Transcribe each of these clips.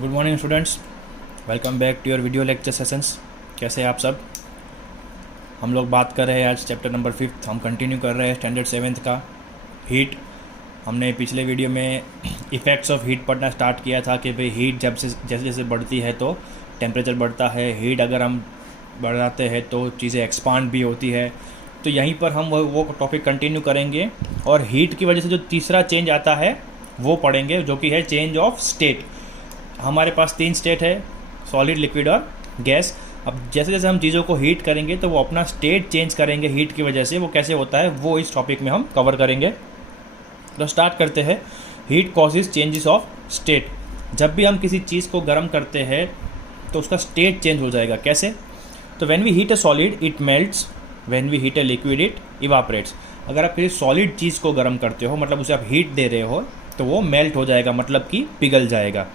Good morning students, welcome back to your video lecture sessions. कैसे हैं आप सब? हम लोग बात कर रहे हैं आज चैप्टर नंबर 5। हम कंटिन्यू कर रहे हैं स्टैंडर्ड 7th का हीट। हमने पिछले वीडियो में इफ़ेक्ट्स ऑफ हीट पढ़ना स्टार्ट किया था कि भाई हीट जैसे जैसे बढ़ती है तो टेम्परेचर बढ़ता है, हीट अगर हम बढ़ाते हैं तो चीज़ें एक्सपांड भी होती है। तो यहीं पर हम वो टॉपिक कंटिन्यू करेंगे और हीट की वजह से जो तीसरा चेंज आता है वो पढ़ेंगे, जो कि है चेंज ऑफ स्टेट। हमारे पास 3 स्टेट है, सॉलिड, लिक्विड और गैस। अब जैसे जैसे हम चीज़ों को हीट करेंगे तो वो अपना स्टेट चेंज करेंगे हीट की वजह से। वो कैसे होता है वो इस टॉपिक में हम कवर करेंगे। तो स्टार्ट करते हैं। Heat causes changes of state. जब भी हम किसी चीज़ को गर्म करते हैं तो उसका स्टेट चेंज हो जाएगा। कैसे? तो when we heat a solid it melts, when we heat a liquid it evaporates. अगर आप किसी सॉलिड चीज़ को गर्म करते हो, मतलब उसे आप हीट दे रहे हो, तो वो मेल्ट हो जाएगा, मतलब कि पिघल जाएगा।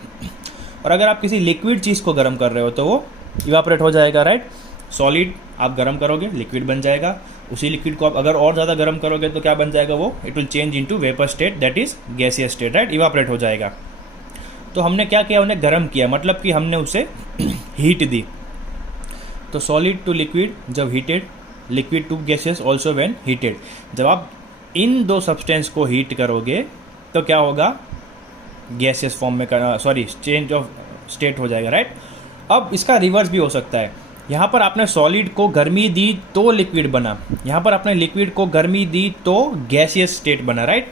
और अगर आप किसी लिक्विड चीज़ को गर्म कर रहे हो तो वो इवापोरेट हो जाएगा, राइट। सॉलिड आप गर्म करोगे, लिक्विड बन जाएगा। उसी लिक्विड को आप अगर और ज़्यादा गर्म करोगे तो क्या बन जाएगा? वो it will change into vapour state, that is gaseous state, right. Evaporate हो जाएगा। तो हमने क्या किया? उन्हें गर्म किया, मतलब कि हमने उसे हीट दी। तो सॉलिड टू लिक्विड जब heated, liquid to gaseous also when heated. जब आप इन दो सब्सटेंस को हीट करोगे तो क्या होगा? गैसियस फॉर्म में चेंज ऑफ स्टेट हो जाएगा, राइट। अब इसका रिवर्स भी हो सकता है। यहाँ पर आपने सॉलिड को गर्मी दी तो लिक्विड बना, यहाँ पर आपने लिक्विड को गर्मी दी तो गैसियस स्टेट बना, राइट।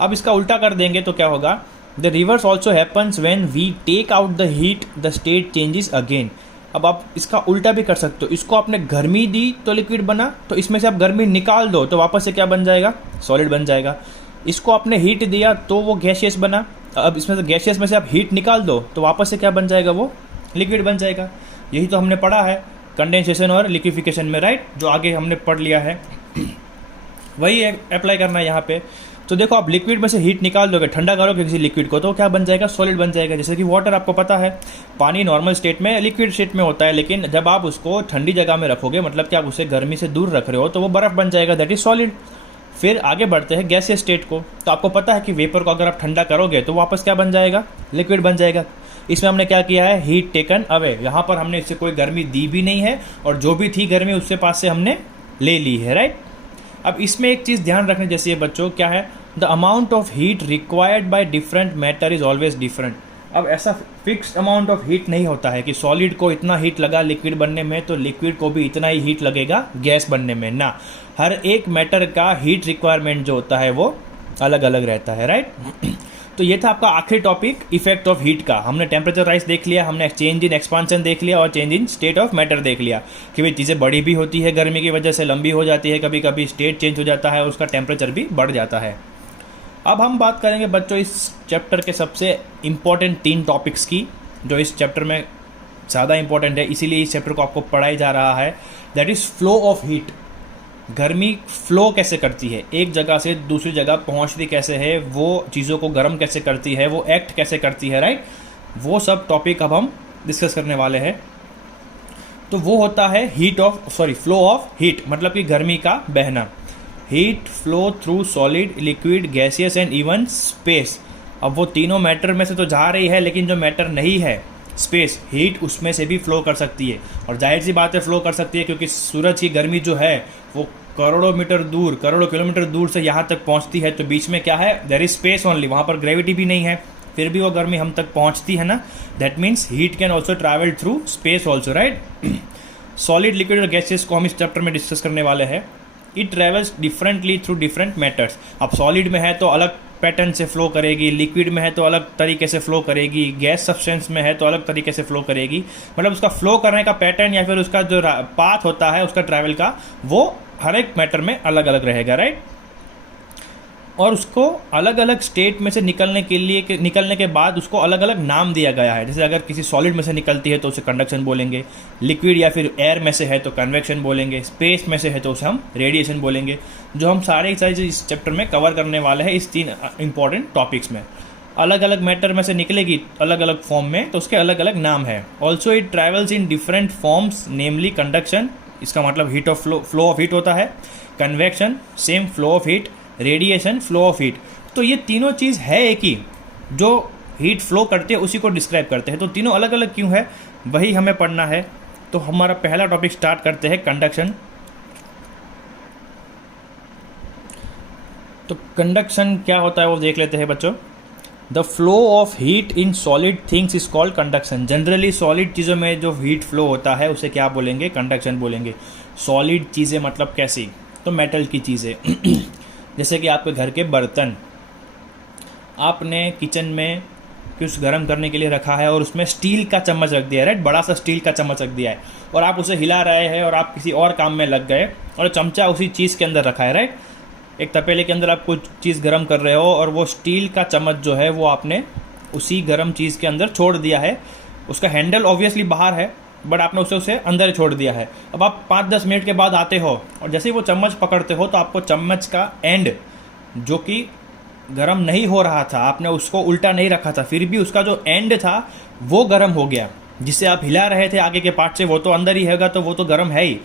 अब इसका उल्टा कर देंगे तो क्या होगा? The reverse also happens when we take out the heat the state changes again. अब आप इसका उल्टा भी कर सकते हो। इसको आपने गर्मी दी तो लिक्विड बना, तो इसमें से आप गर्मी निकाल दो तो वापस से क्या बन जाएगा? सॉलिड बन जाएगा। इसको आपने हीट दिया तो वो गैसियस बना, अब इसमें से गैसियस में से आप हीट निकाल दो तो वापस से क्या बन जाएगा? वो लिक्विड बन जाएगा। यही तो हमने पढ़ा है कंडेंसेशन और लिक्विफिकेशन में, राइट, जो आगे हमने पढ़ लिया है। वही अप्लाई करना है यहाँ पे। तो देखो, आप लिक्विड में से हीट निकाल दोगे, ठंडा करोगे किसी लिक्विड को, तो क्या बन जाएगा? सॉलिड बन जाएगा। जैसे कि वाटर, आपको पता है पानी नॉर्मल स्टेट में लिक्विड स्टेट में होता है, लेकिन जब आप उसको ठंडी जगह में रखोगे, मतलब कि आप उसे गर्मी से दूर रख रहे हो, तो वो बर्फ़ बन जाएगा, दैट इज सॉलिड। फिर आगे बढ़ते हैं गैसियस स्टेट को। तो आपको पता है कि वेपर को अगर आप ठंडा करोगे तो वापस क्या बन जाएगा? लिक्विड बन जाएगा। इसमें हमने क्या किया है? Heat taken away. यहाँ पर हमने इससे कोई गर्मी दी भी नहीं है और जो भी थी गर्मी उससे पास से हमने ले ली है, राइट। अब इसमें एक चीज़ ध्यान रखने जैसी है बच्चों, क्या है? The amount of heat required by different matter is always different. अब ऐसा फिक्स्ड अमाउंट ऑफ हीट नहीं होता है कि सॉलिड को इतना हीट लगा लिक्विड बनने में तो लिक्विड को भी इतना ही हीट लगेगा गैस बनने में, ना। हर एक मैटर का हीट रिक्वायरमेंट जो होता है वो अलग अलग रहता है, राइट। तो ये था आपका आखिरी टॉपिक, इफेक्ट ऑफ हीट का। हमने टेम्परेचर राइज देख लिया, हमने चेंज इन एक्सपांशन देख लिया और change in state of matter देख लिया कि भाई चीज़ें बड़ी भी होती है गर्मी की वजह से, लंबी हो जाती है, कभी कभी स्टेट चेंज हो जाता है और उसका टेम्परेचर भी बढ़ जाता है। अब हम बात करेंगे बच्चों इस चैप्टर के सबसे इम्पॉर्टेंट 3 टॉपिक्स की, जो इस चैप्टर में ज़्यादा इंपॉर्टेंट है, इसीलिए इस चैप्टर को आपको पढ़ाया जा रहा है। That is flow of heat. गर्मी फ्लो कैसे करती है, एक जगह से दूसरी जगह पहुंचती कैसे है, वो चीज़ों को गर्म कैसे करती है, वो एक्ट कैसे करती है, राइट। वो सब टॉपिक अब हम डिस्कस करने वाले हैं। तो वो होता है फ्लो ऑफ हीट, मतलब कि गर्मी का बहना। Heat flow through solid, liquid, gaseous and even space. अब वो तीनों मैटर में से तो जा रही है, लेकिन जो मैटर नहीं है स्पेस, हीट, उसमें से भी फ्लो कर सकती है। और जाहिर सी बात है फ्लो कर सकती है, क्योंकि सूरज की गर्मी जो है वो करोड़ों मीटर दूर, करोड़ों किलोमीटर दूर से यहाँ तक पहुँचती है। तो बीच में क्या है? देयर इज स्पेस ओनली, वहाँ पर ग्रेविटी भी नहीं है, फिर भी वो गर्मी हम तक पहुँचती है ना। That means heat can also travel through space also, right. Solid, liquid और गैसेस को हम इस चैप्टर में डिस्कस करने वाले हैं। It travels differently through different matters. अब सॉलिड में है तो अलग पैटर्न से फ्लो करेगी, लिक्विड में है तो अलग तरीके से फ्लो करेगी, गैस सब्सटेंस में है तो अलग तरीके से फ्लो करेगी। मतलब उसका फ्लो करने का पैटर्न या फिर उसका जो पाथ होता है उसका ट्रैवल का, वो हर एक मैटर में अलग अलग रहेगा, राइट। और उसको अलग अलग स्टेट में से निकलने के बाद उसको अलग अलग नाम दिया गया है। जैसे अगर किसी सॉलिड में से निकलती है तो उसे कंडक्शन बोलेंगे, लिक्विड या फिर एयर में से है तो कन्वेक्शन बोलेंगे, स्पेस में से है तो उसे हम रेडिएशन बोलेंगे। जो हम सारे इस चैप्टर में कवर करने वाले हैं इस 3 इंपॉर्टेंट टॉपिक्स में। अलग अलग मैटर में से निकलेगी अलग अलग फॉर्म में, तो उसके अलग अलग नाम है। Also it travels in different forms, namely conduction, इसका मतलब heat of flow of heat होता है, convection same flow of heat, radiation flow of heat. तो ये तीनों चीज़ है एक ही, जो हीट फ्लो करती है उसी को डिस्क्राइब करते हैं। तो तीनों अलग अलग क्यों है वही हमें पढ़ना है। तो हमारा पहला टॉपिक स्टार्ट करते हैं कंडक्शन। तो कंडक्शन क्या होता है वो देख लेते हैं बच्चों। The flow of heat in solid things is called conduction. Generally solid चीज़ों में जो हीट फ्लो होता है उसे क्या बोलेंगे, कंडक्शन बोलेंगे। सॉलिड चीज़ें मतलब कैसी, तो मेटल की चीज़ें जैसे कि आपके घर के बर्तन, आपने किचन में कुछ गर्म करने के लिए रखा है और उसमें स्टील का चम्मच रख दिया है, राइट, बड़ा सा स्टील का चम्मच रख दिया है और आप उसे हिला रहे हैं और आप किसी और काम में लग गए और चमचा उसी चीज़ के अंदर रखा है, राइट। एक तपेले के अंदर आप कुछ चीज़ गर्म कर रहे हो और वो स्टील का चम्मच जो है वो आपने उसी गर्म चीज़ के अंदर छोड़ दिया है। उसका हैंडल ऑब्वियसली बाहर है बट आपने उसे अंदर छोड़ दिया है। अब आप 5-10 मिनट के बाद आते हो और जैसे ही वो चम्मच पकड़ते हो तो आपको चम्मच का एंड जो कि गर्म नहीं हो रहा था, आपने उसको उल्टा नहीं रखा था, फिर भी उसका जो एंड था वो गर्म हो गया। जिसे आप हिला रहे थे आगे के पार्ट से वो तो अंदर ही होगा, तो वो तो गर्म है ही,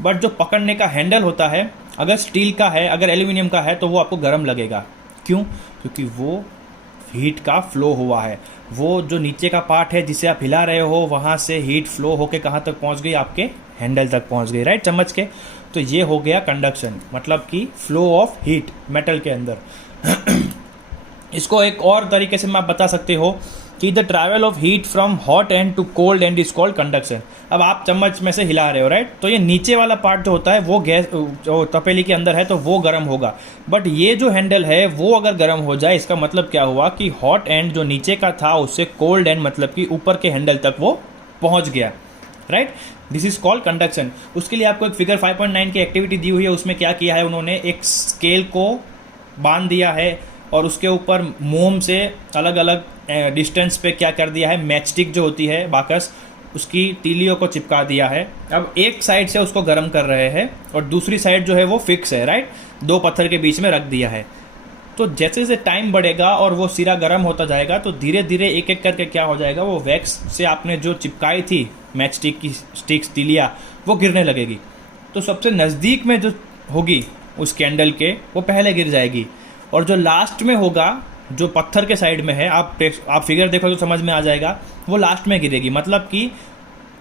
बट जो पकड़ने का हैंडल होता है अगर स्टील का है, अगर एल्यूमिनियम का है, तो वो आपको गर्म लगेगा। क्यों? क्योंकि वो हीट का फ्लो हुआ है। वो जो नीचे का पार्ट है जिसे आप हिला रहे हो वहाँ से हीट फ्लो होके कहाँ तक पहुँच गई, आपके हैंडल तक पहुँच गई, राइट, चम्मच के। तो ये हो गया कंडक्शन, मतलब कि फ्लो ऑफ हीट मेटल के अंदर। इसको एक और तरीके से मैं आप बता सकते हो कि the travel of heat from hot end to cold end is called conduction. अब आप चम्मच में से हिला रहे हो, राइट, तो ये नीचे वाला पार्ट जो होता है वो गैस जो तपेली के अंदर है तो वो गर्म होगा, बट ये जो हैंडल है वो अगर गर्म हो जाए इसका मतलब क्या हुआ कि हॉट एंड जो नीचे का था उससे कोल्ड एंड मतलब कि ऊपर के हैंडल तक वो पहुंच गया, right. This is called conduction. उसके लिए आपको एक फिगर 5.9 की एक्टिविटी दी हुई है। उसमें क्या किया है उन्होंने, एक स्केल को बांध दिया है और उसके ऊपर मोम से अलग अलग डिस्टेंस पे क्या कर दिया है, मैचस्टिक जो होती है बाकस, उसकी तीलियों को चिपका दिया है। अब एक साइड से उसको गर्म कर रहे हैं और दूसरी साइड जो है वो फिक्स है, राइट, दो पत्थर के बीच में रख दिया है। तो जैसे जैसे टाइम बढ़ेगा और वो सिरा गर्म होता जाएगा तो धीरे धीरे एक एक करके क्या हो जाएगा, वो वैक्स से आपने जो चिपकाई थी मैच स्टिक की स्टिक्स तीलियाँ वो गिरने लगेगी। तो सबसे नज़दीक में जो होगी उस कैंडल के वो पहले गिर जाएगी और जो लास्ट में होगा जो पत्थर के साइड में है, आप फिगर देखो तो समझ में आ जाएगा, वो लास्ट में गिरेगी। मतलब कि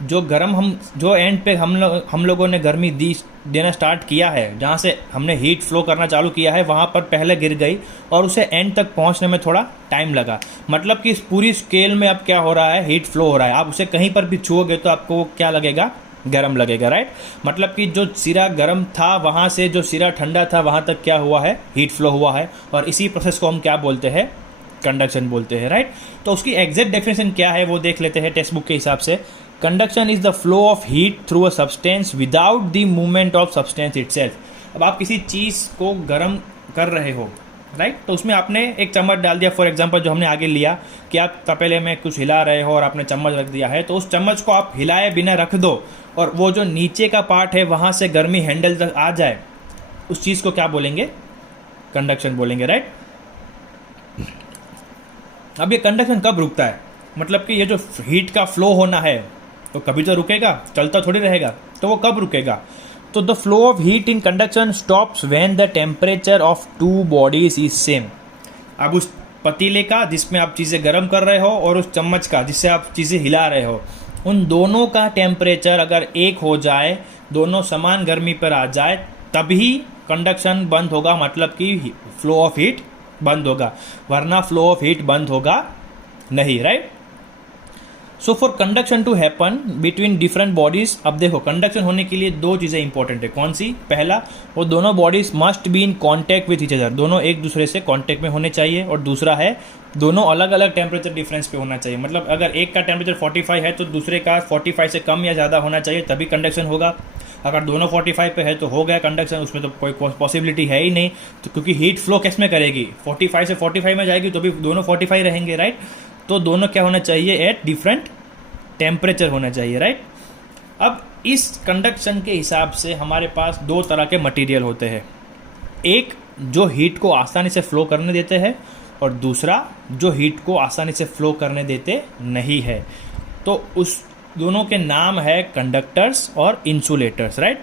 जो गर्म जो एंड पे हम लोगों ने गर्मी देना स्टार्ट किया है, जहाँ से हमने हीट फ्लो करना चालू किया है वहाँ पर पहले गिर गई और उसे एंड तक पहुँचने में थोड़ा टाइम लगा। मतलब कि इस पूरी स्केल में अब क्या हो रहा है, हीट फ्लो हो रहा है। आप उसे कहीं पर भी छुओगे तो आपको क्या लगेगा, गर्म लगेगा, राइट। मतलब कि जो सिरा गर्म था वहाँ से जो सिरा ठंडा था वहाँ तक क्या हुआ है, हीट फ्लो हुआ है। और इसी प्रोसेस को हम क्या बोलते हैं, कंडक्शन बोलते हैं, राइट। तो उसकी एग्जैक्ट डेफिनेशन क्या है वो देख लेते हैं टेक्स्ट बुक के हिसाब से। Conduction is the flow of heat through a substance without the movement of substance itself. अब आप किसी चीज़ को गर्म कर रहे हो, राइट, तो उसमें आपने एक चम्मच डाल दिया। फॉर एग्जांपल जो हमने आगे लिया कि आप तपेले में कुछ हिला रहे हो और आपने चम्मच रख दिया है, तो उस चम्मच को आप हिलाए बिना रख दो और वो जो नीचे का पार्ट है वहाँ से गर्मी हैंडल तक आ जाए, उस चीज़ को क्या बोलेंगे, कंडक्शन बोलेंगे, राइट। अब ये कंडक्शन कब रुकता है, मतलब कि ये जो हीट का फ्लो होना है तो कभी तो रुकेगा, चलता थोड़ी रहेगा, तो वो कब रुकेगा। तो the flow of heat in conduction stops when the temperature of two bodies is same. अब उस पतीले का जिसमें आप चीज़ें गर्म कर रहे हो और उस चम्मच का जिससे आप चीज़ें हिला रहे हो, उन दोनों का टेम्परेचर अगर एक हो जाए, दोनों समान गर्मी पर आ जाए, तभी कंडक्शन बंद होगा, मतलब कि फ्लो ऑफ हीट बंद होगा, वरना फ्लो ऑफ हीट बंद होगा नहीं, right. So for conduction to happen between different bodies, अब देखो कंडक्शन होने के लिए दो चीज़ें इंपॉर्टेंट है। कौन सी? पहला, वो दोनों bodies must be in contact with each other, दोनों एक दूसरे से कॉन्टैक्ट में होने चाहिए। और दूसरा है दोनों अलग अलग टेम्परेचर डिफरेंस पे होना चाहिए। मतलब अगर एक का टेम्परेचर 45 है तो दूसरे का 45 से कम या ज़्यादा होना चाहिए, तभी कंडक्शन होगा। अगर दोनों 45 पे है तो हो गया कंडक्शन, उसमें तो कोई पॉसिबिलिटी है ही नहीं। तो क्योंकि हीट फ्लो किस में करेगी, 45 से 45 में जाएगी तो भी दोनों 45 रहेंगे, राइट। तो दोनों क्या होना चाहिए, एट डिफरेंट टेम्परेचर होना चाहिए, राइट। अब इस कंडक्शन के हिसाब से हमारे पास दो तरह के मटेरियल होते हैं, एक जो हीट को आसानी से फ्लो करने देते हैं और दूसरा जो हीट को आसानी से फ्लो करने देते नहीं है। तो उस दोनों के नाम है कंडक्टर्स और इंसुलेटर्स, राइट।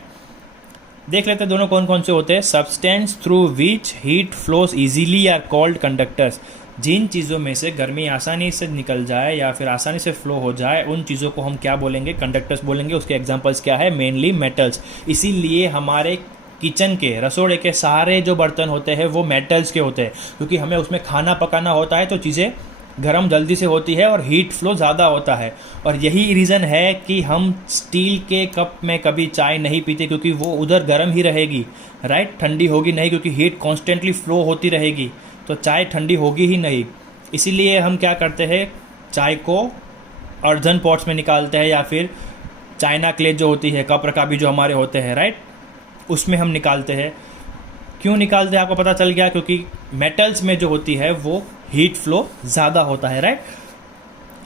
देख लेते हैं दोनों कौन कौन से होते हैं। Substance through which heat flows easily are called conductors. जिन चीज़ों में से गर्मी आसानी से निकल जाए या फिर आसानी से फ्लो हो जाए, उन चीज़ों को हम क्या बोलेंगे? कंडक्टर्स बोलेंगे। उसके एग्जांपल्स क्या है? Mainly metals. इसीलिए हमारे किचन के, रसोड़े के सारे जो बर्तन होते हैं वो मेटल्स के होते हैं, क्योंकि हमें उसमें खाना पकाना होता है तो चीज़ें गर्म जल्दी से होती है और हीट फ्लो ज़्यादा होता है। और यही रीज़न है कि हम स्टील के कप में कभी चाय नहीं पीते, क्योंकि वो उधर गर्म ही रहेगी, राइट? ठंडी होगी नहीं, क्योंकि हीट कॉन्स्टेंटली फ्लो होती रहेगी, तो चाय ठंडी होगी ही नहीं। इसीलिए हम क्या करते हैं, चाय को अर्धन पॉट्स में निकालते हैं, या फिर चाइना क्ले जो होती है, कप रकाबी जो हमारे होते हैं, राइट, उसमें हम निकालते हैं। क्यों निकालते हैं आपको पता चल गया? क्योंकि मेटल्स में जो होती है वो हीट फ्लो ज़्यादा होता है, राइट।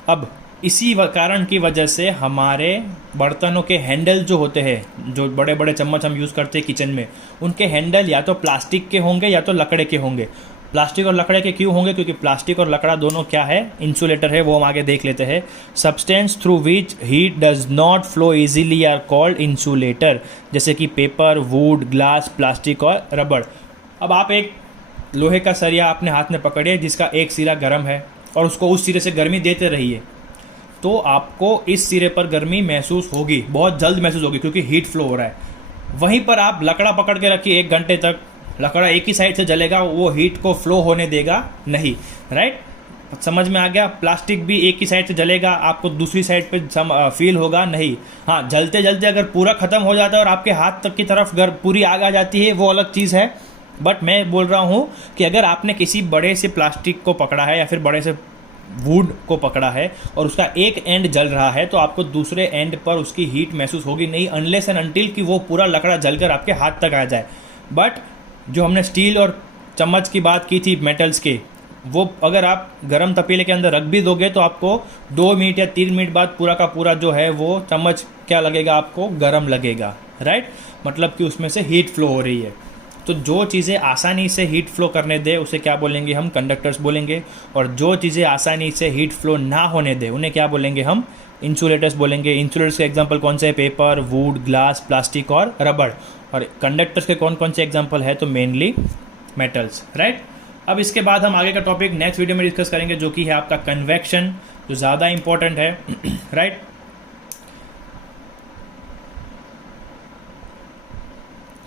अब इसी कारण की वजह से हमारे बर्तनों के हैंडल जो होते हैं, जो बड़े बड़े चम्मच हम यूज़ करते हैं किचन में, उनके हैंडल या तो प्लास्टिक के होंगे या तो लकड़े के होंगे। प्लास्टिक और लकड़े के क्यों होंगे? क्योंकि प्लास्टिक और लकड़ा दोनों क्या है? इंसुलेटर है। वो हम आगे देख लेते हैं। Substance through which heat does not flow easily are called insulator, जैसे कि पेपर, वुड, ग्लास, प्लास्टिक और रबड़। अब आप एक लोहे का सरिया अपने हाथ में पकड़िए जिसका एक सिरा गर्म है, और उसको उस सिरे से गर्मी देते रहिए, तो आपको इस सिरे पर गर्मी महसूस होगी, बहुत जल्द महसूस होगी, क्योंकि हीट फ्लो हो रहा है। वहीं पर आप लकड़ा पकड़ के रखिए 1 घंटे तक, लकड़ा एक ही साइड से जलेगा, वो हीट को फ्लो होने देगा नहीं, राइट? समझ में आ गया? प्लास्टिक भी एक ही साइड से जलेगा, आपको दूसरी साइड पे फील होगा नहीं। हाँ, जलते जलते अगर पूरा ख़त्म हो जाता है और आपके हाथ तक की तरफ पूरी आग आ जाती है, वो अलग चीज़ है। बट मैं बोल रहा हूँ कि अगर आपने किसी बड़े से प्लास्टिक को पकड़ा है या फिर बड़े से वुड को पकड़ा है और उसका एक एंड जल रहा है, तो आपको दूसरे एंड पर उसकी हीट महसूस होगी नहीं, अनलेस एंड अनटिल कि वो पूरा लकड़ा जलकर आपके हाथ तक आ जाए। बट जो हमने स्टील और चम्मच की बात की थी मेटल्स के, वो अगर आप गर्म तपेले के अंदर रख भी दोगे तो आपको 2 मिनट या 3 मिनट बाद पूरा का पूरा जो है वो चम्मच क्या लगेगा? आपको गर्म लगेगा, राइट? मतलब कि उसमें से हीट फ्लो हो रही है। तो जो चीज़ें आसानी से हीट फ्लो करने दे उसे क्या बोलेंगे? हम कंडक्टर्स बोलेंगे। और जो चीज़ें आसानी से हीट फ्लो ना होने दे उन्हें क्या बोलेंगे? हम इंसुलेटर्स बोलेंगे। इंसुलेटर्स के एग्जांपल कौन से हैं? पेपर, वुड, ग्लास, प्लास्टिक और रबड़। और कंडक्टर्स के कौन कौन से एग्जांपल है? तो मेनली मेटल्स, राइट। अब इसके बाद हम आगे का टॉपिक नेक्स्ट वीडियो में डिस्कस करेंगे, जो कि है आपका कन्वेक्शन, जो ज़्यादा इंपॉर्टेंट है, राइट।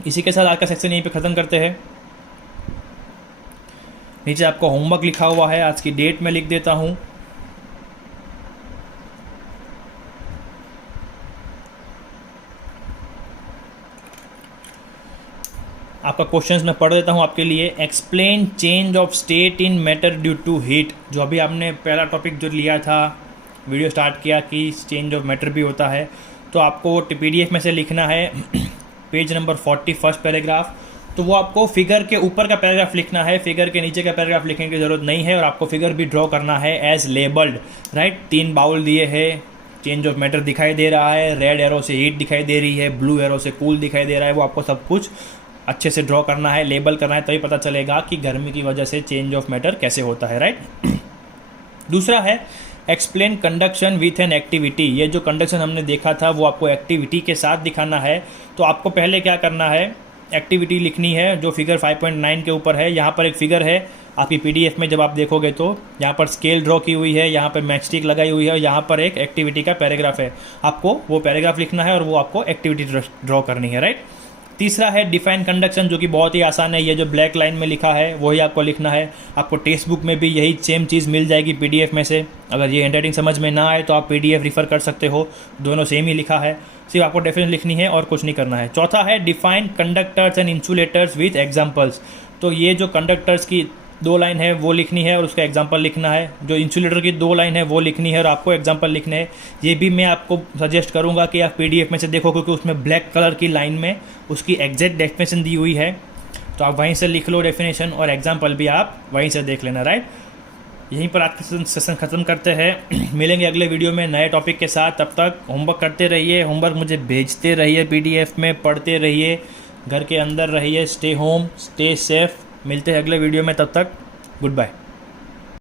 इसी के साथ आज का सेक्शन यहीं पे ख़त्म करते हैं। नीचे आपको होमवर्क लिखा हुआ है, आज की डेट मैं लिख देता हूँ। आपका क्वेश्चंस मैं पढ़ देता हूँ आपके लिए। Explain change of state in matter due to heat. जो अभी आपने पहला टॉपिक जो लिया था, वीडियो स्टार्ट किया कि चेंज ऑफ मैटर भी होता है, तो आपको PDF में से लिखना है पेज नंबर 40 फर्स्ट पैराग्राफ। तो वो आपको फिगर के ऊपर का पैराग्राफ लिखना है, फिगर के नीचे का पैराग्राफ लिखने की ज़रूरत नहीं है। और आपको फिगर भी ड्रॉ करना है एज लेबल्ड, राइट। 3 बाउल दिए हैं, चेंज ऑफ मैटर दिखाई दे रहा है, रेड एरो से हीट दिखाई दे रही है, ब्लू एरो से कूल दिखाई दे रहा है। वो आपको सब कुछ अच्छे से ड्रॉ करना है, लेबल करना है, तभी पता चलेगा कि गर्मी की वजह से चेंज ऑफ मैटर कैसे होता है, राइट। दूसरा है explain conduction with an activity. ये जो कंडक्शन हमने देखा था वो आपको एक्टिविटी के साथ दिखाना है। तो आपको पहले क्या करना है? एक्टिविटी लिखनी है जो फिगर 5.9 के ऊपर है। यहाँ पर एक फिगर है आपकी PDF में, जब आप देखोगे तो यहाँ पर स्केल ड्रॉ की हुई है, यहाँ पर मैचस्टिक लगाई हुई है, और यहाँ पर एक एक्टिविटी का पैराग्राफ है। आपको वो पैराग्राफ लिखना है और वो आपको एक्टिविटी ड्रॉ करनी है, राइट। तीसरा है डिफाइन कंडक्शन, जो कि बहुत ही आसान है। ये जो ब्लैक लाइन में लिखा है वही आपको लिखना है। आपको टेक्स्ट बुक में भी यही सेम चीज़ मिल जाएगी PDF में से। अगर ये हैंडराइटिंग समझ में ना आए तो आप PDF रेफर कर सकते हो, दोनों सेम ही लिखा है। सिर्फ आपको डेफिनेशन लिखनी है और कुछ नहीं करना है। चौथा है define conductors and insulators with examples. तो ये जो कंडक्टर्स की 2 लाइन है वो लिखनी है और उसका एग्जांपल लिखना है। जो इंसुलेटर की 2 लाइन है वो लिखनी है और आपको एग्जांपल लिखने हैं। ये भी मैं आपको सजेस्ट करूंगा कि आप PDF में से देखो, क्योंकि उसमें ब्लैक कलर की लाइन में उसकी एग्जैक्ट डेफिनेशन दी हुई है। तो आप वहीं से लिख लो डेफिनेशन, और एग्जाम्पल भी आप वहीं से देख लेना, राइट। यहीं पर आज का सेशन ख़त्म करते हैं। मिलेंगे अगले वीडियो में नए टॉपिक के साथ। तब तक होमवर्क करते रहिए, होमवर्क मुझे भेजते रहिए, PDF में पढ़ते रहिए, घर के अंदर रहिए। Stay home, stay safe. मिलते हैं अगले वीडियो में, तब तक गुड बाय।